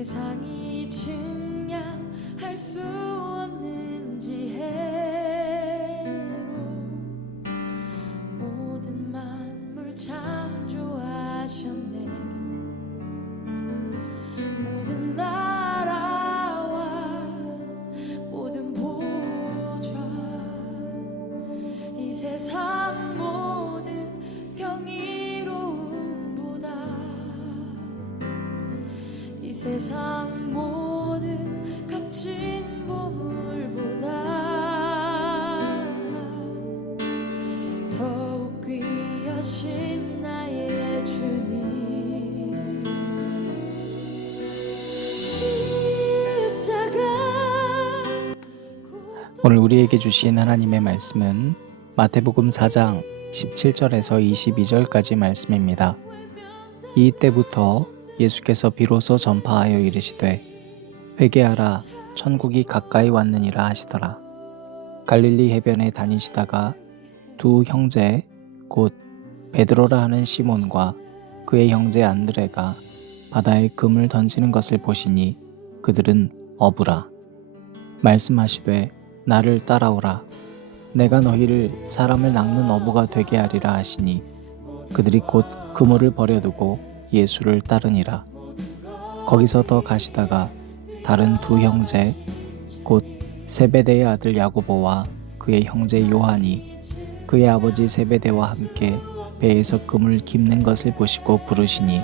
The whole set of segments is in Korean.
세상이 증량할 수 없는 지혜로 모든 만물 창조하셨네. 모든 나라와 모든 보좌, 이 세상 모든 경이로움보다, 이 세상 모든 값진 보물보다 더욱 귀하신 나의 주님. 십자가 오늘 우리에게 주신 하나님의 말씀은 마태복음 4장 17절에서 22절까지 말씀입니다. 이때부터 예수께서 비로소 전파하여 이르시되 회개하라 천국이 가까이 왔느니라 하시더라. 갈릴리 해변에 다니시다가 두 형제 곧 베드로라 하는 시몬과 그의 형제 안드레가 바다에 금을 던지는 것을 보시니 그들은 어부라. 말씀하시되 나를 따라오라. 내가 너희를 사람을 낚는 어부가 되게 하리라 하시니 그들이 곧 그물을 버려두고 예수를 따르니라. 거기서 더 가시다가 다른 두 형제 곧 세베대의 아들 야고보와 그의 형제 요한이 그의 아버지 세베대와 함께 배에서 금을 깁는 것을 보시고 부르시니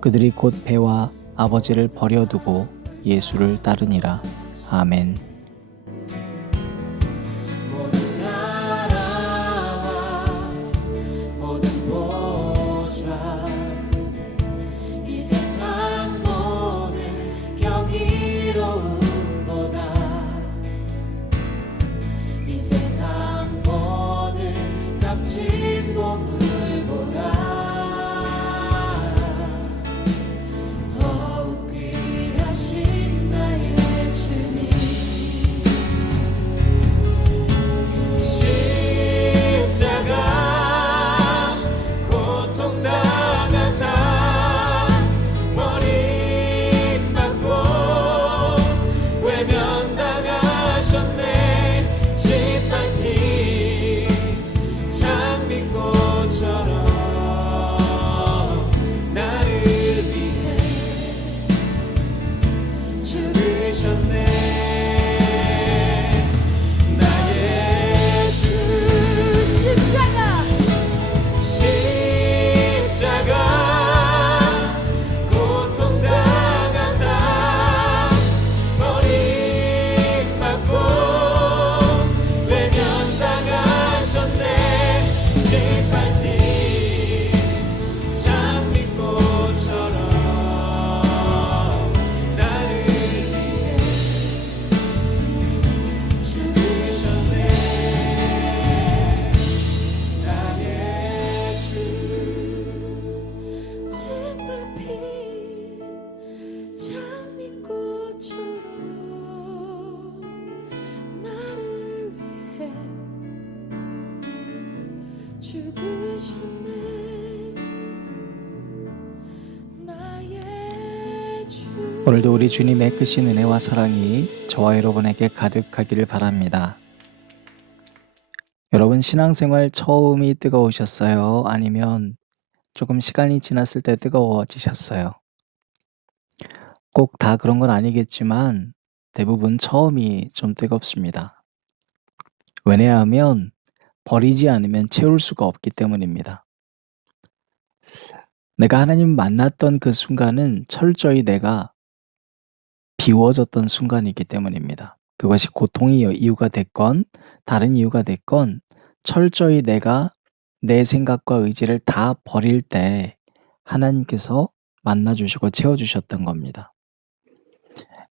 그들이 곧 배와 아버지를 버려두고 예수를 따르니라. 아멘. 모든 나라와 모든 보좌, 이 세상 모든 경이로움보다, 이 세상 모든 값진 보물보다 더욱 귀하신 나의 주님. 십자가 고통당하사 버림받고 외면당하셨네. 짓밟힌 장미꽃처럼 나를 위해 죽으셨네. 나의 주 십자가 고통당하사 버림받고 외면당하셨네. 짓밟힌 장미꽃처럼 나를 위해 죽으셨네. 나의 주 짓밟힌 장미꽃처럼 나를 위해 죽으셨네. 나의 주. 오늘도 우리 주님의 크신 은혜와 사랑이 저와 여러분에게 가득하기를 바랍니다. 여러분 신앙생활 처음이 뜨거우셨어요? 아니면 조금 시간이 지났을 때 뜨거워지셨어요? 꼭 다 그런 건 아니겠지만 대부분 처음이 좀 뜨겁습니다. 왜냐하면 버리지 않으면 채울 수가 없기 때문입니다. 내가 하나님 만났던 그 순간은 철저히 내가 비워졌던 순간이기 때문입니다. 그것이 고통의 이유가 됐건 다른 이유가 됐건 철저히 내가 내 생각과 의지를 다 버릴 때 하나님께서 만나주시고 채워주셨던 겁니다.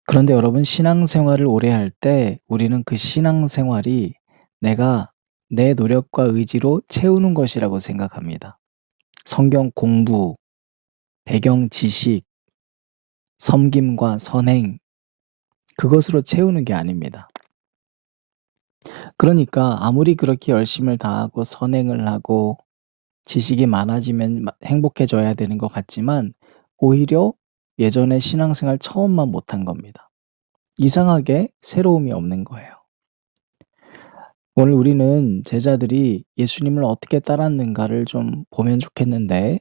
그런데 여러분 신앙생활을 오래 할 때 우리는 그 신앙생활이 내가 내 노력과 의지로 채우는 것이라고 생각합니다. 성경 공부, 배경 지식, 섬김과 선행, 그것으로 채우는 게 아닙니다. 그러니까 아무리 그렇게 열심을 다하고 선행을 하고 지식이 많아지면 행복해져야 되는 것 같지만 오히려 예전에 신앙생활 처음만 못한 겁니다. 이상하게 새로움이 없는 거예요. 오늘 우리는 제자들이 예수님을 어떻게 따랐는가를 좀 보면 좋겠는데,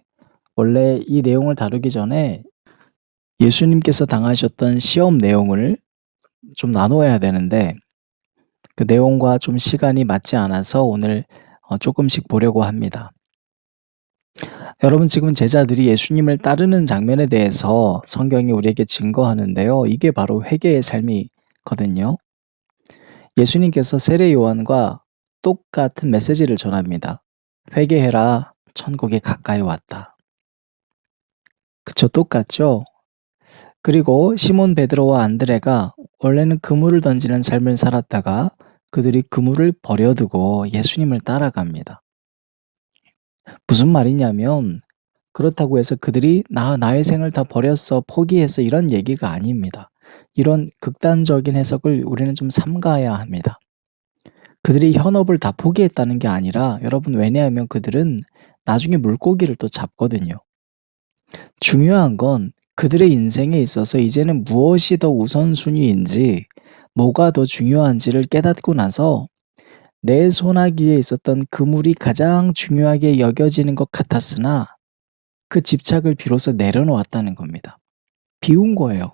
원래 이 내용을 다루기 전에 예수님께서 당하셨던 시험 내용을 좀 나누어야 되는데, 그 내용과 좀 시간이 맞지 않아서 오늘 조금씩 보려고 합니다. 여러분, 지금 제자들이 예수님을 따르는 장면에 대해서 성경이 우리에게 증거하는데요. 이게 바로 회개의 삶이거든요. 예수님께서 세례 요한과 똑같은 메시지를 전합니다. 회개해라, 천국이 가까이 왔다. 그쵸, 똑같죠? 그리고 시몬 베드로와 안드레가 원래는 그물을 던지는 삶을 살았다가 그들이 그물을 버려두고 예수님을 따라갑니다. 무슨 말이냐면, 그렇다고 해서 그들이 나의 생을 다 버렸어, 포기했어, 이런 얘기가 아닙니다. 이런 극단적인 해석을 우리는 좀 삼가야 합니다. 그들이 현업을 다 포기했다는 게 아니라, 여러분, 왜냐하면 그들은 나중에 물고기를 또 잡거든요. 중요한 건 그들의 인생에 있어서 이제는 무엇이 더 우선순위인지, 뭐가 더 중요한지를 깨닫고 나서 내 손아귀에 있었던 그물이 가장 중요하게 여겨지는 것 같았으나 그 집착을 비로소 내려놓았다는 겁니다. 비운 거예요.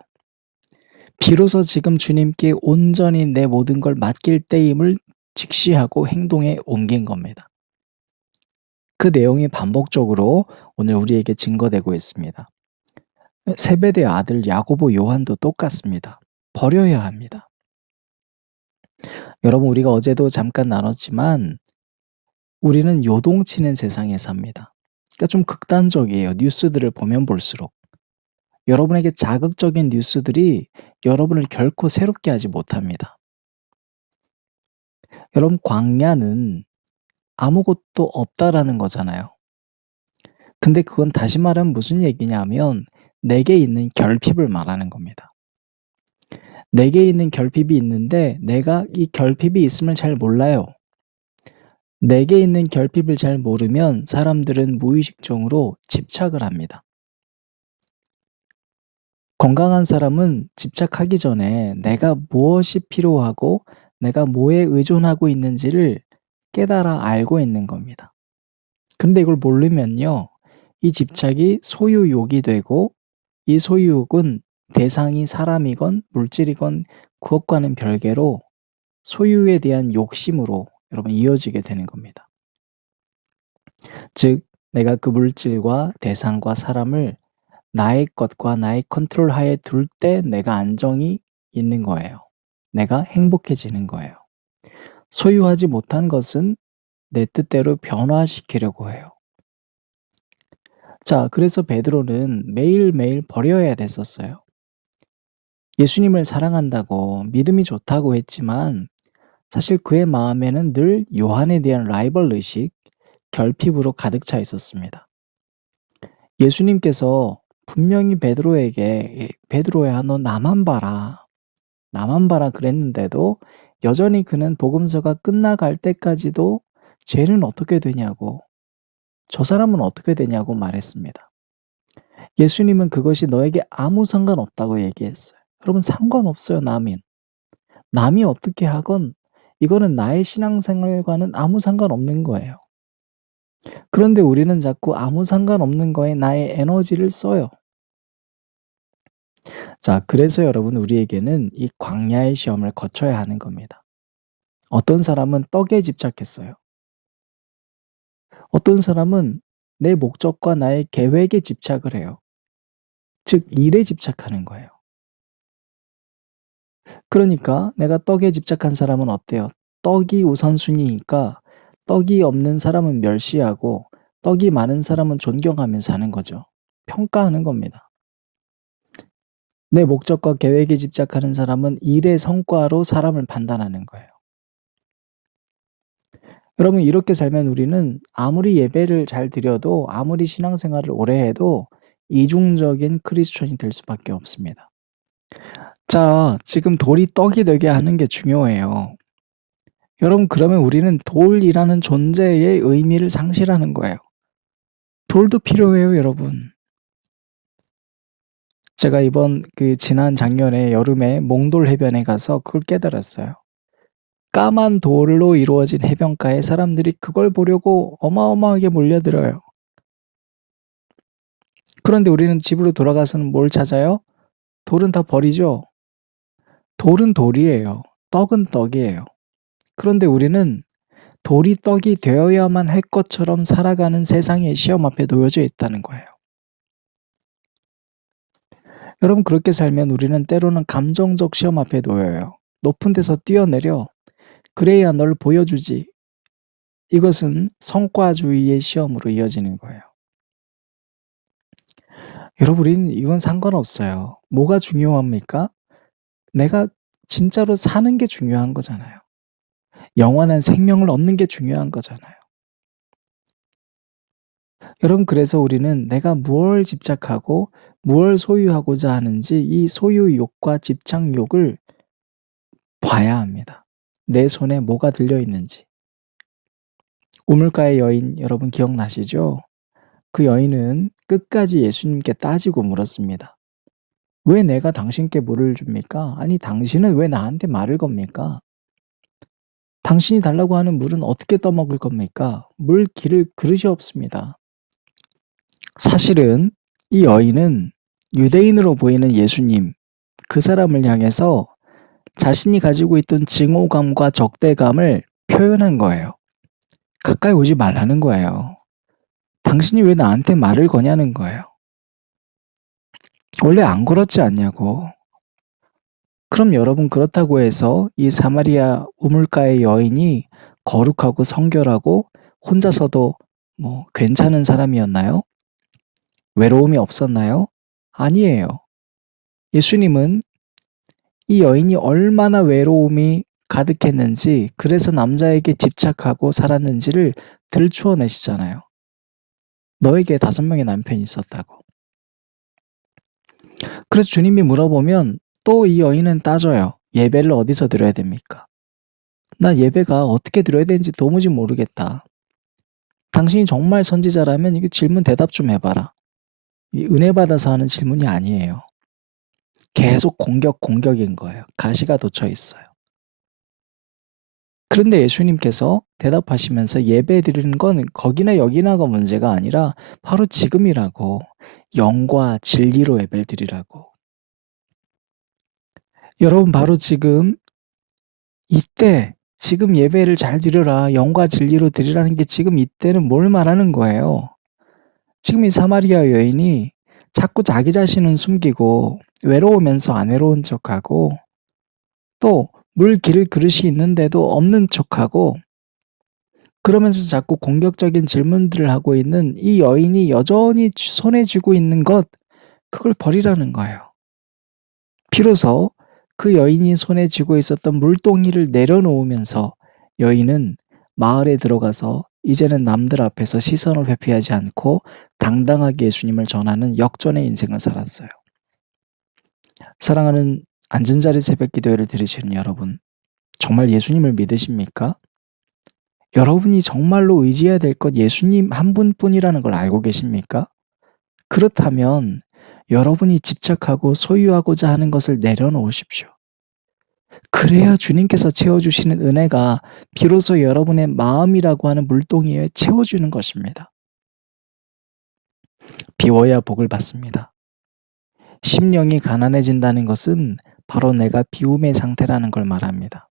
비로소 지금 주님께 온전히 내 모든 걸 맡길 때임을 직시하고 행동에 옮긴 겁니다. 그 내용이 반복적으로 오늘 우리에게 증거되고 있습니다. 세베대의 아들 야고보, 요한도 똑같습니다. 버려야 합니다. 여러분, 우리가 어제도 잠깐 나눴지만 우리는 요동치는 세상에 삽니다. 그러니까 좀 극단적이에요. 뉴스들을 보면 볼수록. 여러분에게 자극적인 뉴스들이 여러분을 결코 새롭게 하지 못합니다. 여러분, 광야는 아무것도 없다라는 거잖아요. 근데 그건 다시 말하면 무슨 얘기냐면 내게 있는 결핍을 말하는 겁니다. 내게 있는 결핍이 있는데 내가 이 결핍이 있음을 잘 몰라요. 내게 있는 결핍을 잘 모르면 사람들은 무의식적으로 집착을 합니다. 건강한 사람은 집착하기 전에 내가 무엇이 필요하고 내가 뭐에 의존하고 있는지를 깨달아 알고 있는 겁니다. 근데 이걸 모르면요, 이 집착이 소유욕이 되고, 이 소유욕은 대상이 사람이건 물질이건 그것과는 별개로 소유에 대한 욕심으로 여러분 이어지게 되는 겁니다. 즉, 내가 그 물질과 대상과 사람을 나의 것과 나의 컨트롤 하에 둘 때 내가 안정이 있는 거예요. 내가 행복해지는 거예요. 소유하지 못한 것은 내 뜻대로 변화시키려고 해요. 자, 그래서 베드로는 매일매일 버려야 됐었어요. 예수님을 사랑한다고 믿음이 좋다고 했지만 사실 그의 마음에는 늘 요한에 대한 라이벌 의식, 결핍으로 가득 차 있었습니다. 예수님께서 분명히 베드로에게 베드로야, 너 나만 봐라. 나만 봐라 그랬는데도 여전히 그는 복음서가 끝나갈 때까지도 쟤는 어떻게 되냐고, 저 사람은 어떻게 되냐고 말했습니다. 예수님은 그것이 너에게 아무 상관없다고 얘기했어요. 여러분, 상관없어요. 남이 어떻게 하건 이거는 나의 신앙생활과는 아무 상관없는 거예요. 그런데 우리는 자꾸 아무 상관없는 거에 나의 에너지를 써요. 자, 그래서 여러분, 우리에게는 이 광야의 시험을 거쳐야 하는 겁니다. 어떤 사람은 떡에 집착했어요. 어떤 사람은 내 목적과 나의 계획에 집착을 해요. 즉, 일에 집착하는 거예요. 그러니까 내가 떡에 집착한 사람은 어때요? 떡이 우선순위니까 떡이 없는 사람은 멸시하고 떡이 많은 사람은 존경하면서 사는 거죠. 평가하는 겁니다. 내 목적과 계획에 집착하는 사람은 일의 성과로 사람을 판단하는 거예요. 여러분, 이렇게 살면 우리는 아무리 예배를 잘 드려도 아무리 신앙생활을 오래 해도 이중적인 크리스천이 될 수밖에 없습니다. 자, 지금 돌이 떡이 되게 하는 게 중요해요. 여러분, 그러면 우리는 돌이라는 존재의 의미를 상실하는 거예요. 돌도 필요해요, 여러분. 제가 이번 지난 작년에 여름에 몽돌 해변에 가서 그걸 깨달았어요. 까만 돌로 이루어진 해변가에 사람들이 그걸 보려고 어마어마하게 몰려들어요. 그런데 우리는 집으로 돌아가서는 뭘 찾아요? 돌은 다 버리죠. 돌은 돌이에요. 떡은 떡이에요. 그런데 우리는 돌이 떡이 되어야만 할 것처럼 살아가는 세상의 시험 앞에 놓여져 있다는 거예요. 여러분, 그렇게 살면 우리는 때로는 감정적 시험 앞에 놓여요. 높은 데서 뛰어내려 그래야 널 보여주지. 이것은 성과주의의 시험으로 이어지는 거예요. 여러분, 우린 이건 상관없어요. 뭐가 중요합니까? 내가 진짜로 사는 게 중요한 거잖아요. 영원한 생명을 얻는 게 중요한 거잖아요. 여러분, 그래서 우리는 내가 무엇을 집착하고 무엇을 소유하고자 하는지 이 소유욕과 집착욕을 봐야 합니다. 내 손에 뭐가 들려 있는지. 우물가의 여인 여러분 기억나시죠? 그 여인은 끝까지 예수님께 따지고 물었습니다. 왜 내가 당신께 물을 줍니까? 아니, 당신은 왜 나한테 말을 겁니까? 당신이 달라고 하는 물은 어떻게 떠먹을 겁니까? 물 기를 그릇이 없습니다. 사실은 이 여인은 유대인으로 보이는 예수님, 그 사람을 향해서 자신이 가지고 있던 증오감과 적대감을 표현한 거예요. 가까이 오지 말라는 거예요. 당신이 왜 나한테 말을 거냐는 거예요. 원래 안 걸었지 않냐고. 그럼 여러분, 그렇다고 해서 이 사마리아 우물가의 여인이 거룩하고 성결하고 혼자서도 괜찮은 사람이었나요? 외로움이 없었나요? 아니에요. 예수님은 이 여인이 얼마나 외로움이 가득했는지, 그래서 남자에게 집착하고 살았는지를 들추어내시잖아요. 너에게 5명의 남편이 있었다고. 그래서 주님이 물어보면 또 이 여인은 따져요. 예배를 어디서 드려야 됩니까? 나 예배가 어떻게 드려야 되는지 도무지 모르겠다. 당신이 정말 선지자라면 이게 질문 대답 좀 해봐라. 이 은혜 받아서 하는 질문이 아니에요. 계속 공격인 거예요. 가시가 돋쳐 있어요. 그런데 예수님께서 대답하시면서 예배 드리는 건 거기나 여기나가 문제가 아니라 바로 지금이라고, 영과 진리로 예배를 드리라고. 여러분, 바로 지금 이때 지금 예배를 잘 드려라, 영과 진리로 드리라는 게 지금 이때는 뭘 말하는 거예요? 지금 이 사마리아 여인이 자꾸 자기 자신은 숨기고 외로우면서 안 외로운 척하고 또 물 기를 그릇이 있는데도 없는 척하고 그러면서 자꾸 공격적인 질문들을 하고 있는 이 여인이 여전히 손에 쥐고 있는 것, 그걸 버리라는 거예요. 비로소 그 여인이 손에 쥐고 있었던 물동이를 내려놓으면서 여인은 마을에 들어가서 이제는 남들 앞에서 시선을 회피하지 않고 당당하게 예수님을 전하는 역전의 인생을 살았어요. 사랑하는 앉은자리 새벽기도회를 들으시는 여러분, 정말 예수님을 믿으십니까? 여러분이 정말로 의지해야 될 것 예수님 한 분뿐이라는 걸 알고 계십니까? 그렇다면 여러분이 집착하고 소유하고자 하는 것을 내려놓으십시오. 그래야 주님께서 채워주시는 은혜가 비로소 여러분의 마음이라고 하는 물동이에 채워주는 것입니다. 비워야 복을 받습니다. 심령이 가난해진다는 것은 바로 내가 비움의 상태라는 걸 말합니다.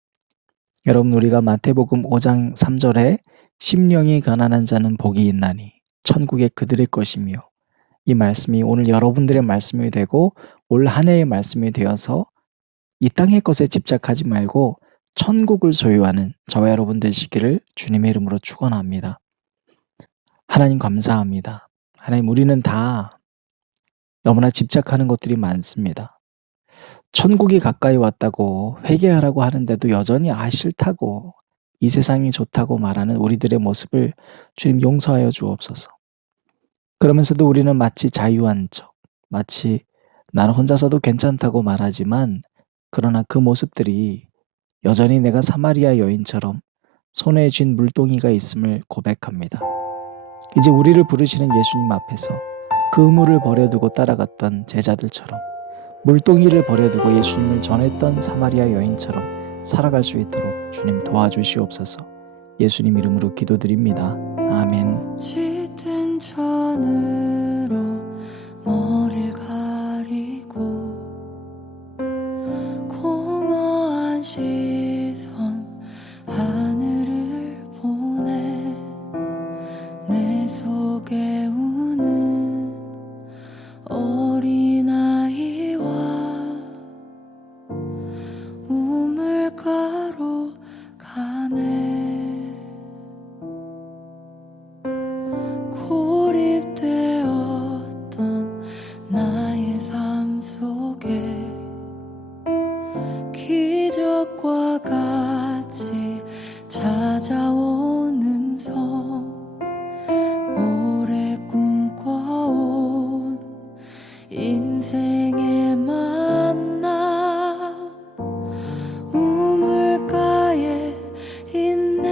여러분, 우리가 마태복음 5장 3절에 심령이 가난한 자는 복이 있나니 천국에 그들의 것이며, 이 말씀이 오늘 여러분들의 말씀이 되고 올 한 해의 말씀이 되어서 이 땅의 것에 집착하지 말고 천국을 소유하는 저와 여러분 되시기를 주님의 이름으로 축원합니다. 하나님, 감사합니다. 하나님, 우리는 다 너무나 집착하는 것들이 많습니다. 천국이 가까이 왔다고 회개하라고 하는데도 여전히 싫다고, 이 세상이 좋다고 말하는 우리들의 모습을 주님 용서하여 주옵소서. 그러면서도 우리는 마치 자유한 척, 마치 나는 혼자서도 괜찮다고 말하지만, 그러나 그 모습들이 여전히 내가 사마리아 여인처럼 손에 쥔 물동이가 있음을 고백합니다. 이제 우리를 부르시는 예수님 앞에서 그 의무를 버려두고 따라갔던 제자들처럼 물동이를 버려두고 예수님을 전했던 사마리아 여인처럼 살아갈 수 있도록 주님 도와주시옵소서. 예수님 이름으로 기도드립니다. 아멘. 짙은 천으로 머리를 가리고 공허한 시선 하늘을 보내 내 속에 우는 어린아이와 우물가로 가네. 고립되었던 나의 삶 속에 기적과 같이 찾아온 음성, 오래 꿈꿔온 인생의 만남 우물가에 있네.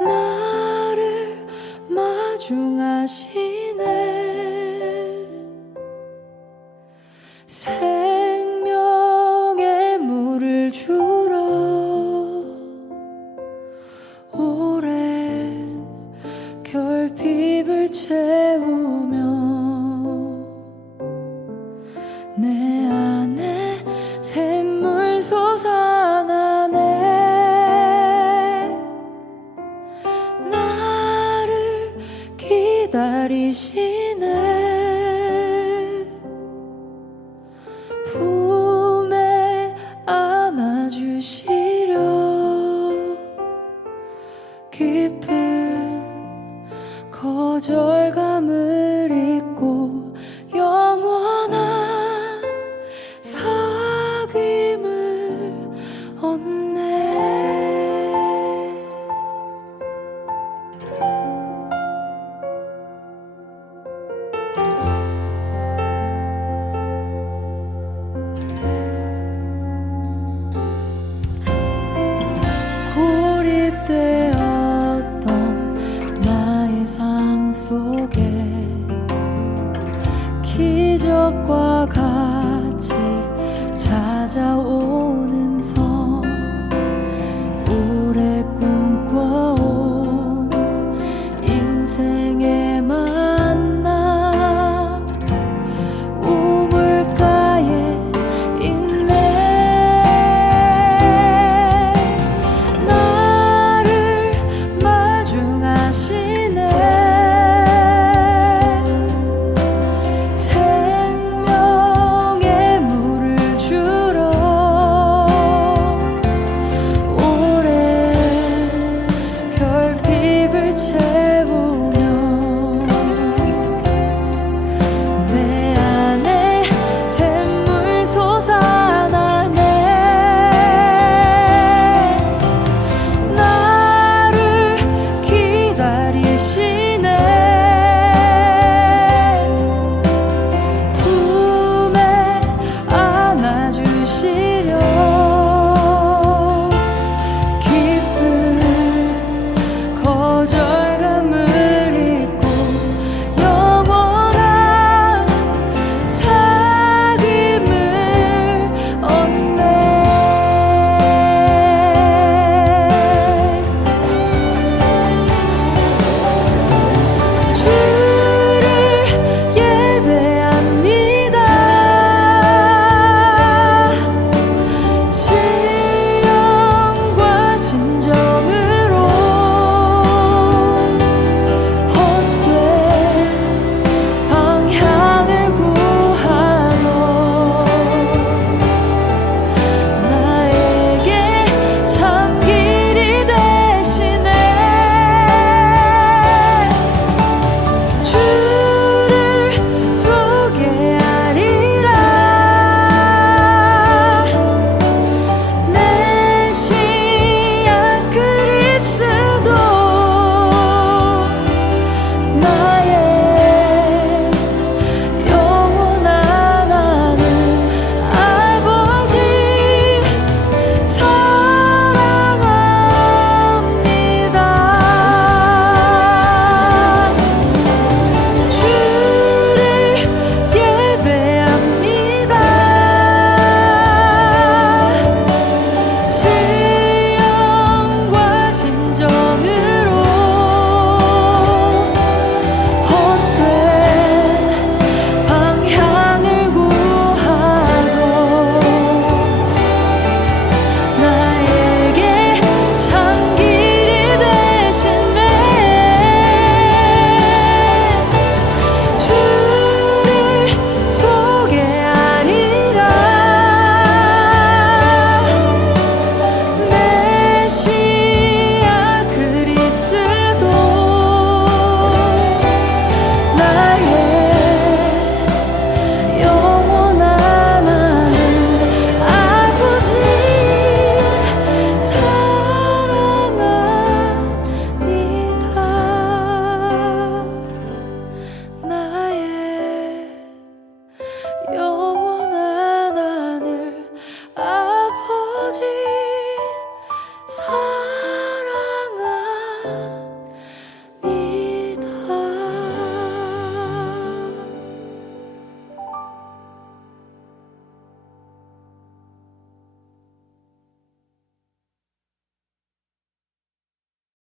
나를 마중하시네. 생명의 물을 주러 오랜 결핍을 채우며 내 안에 샘물 솟아나네. 나를 기다리시네. 품에 안아주시려 깊은 거절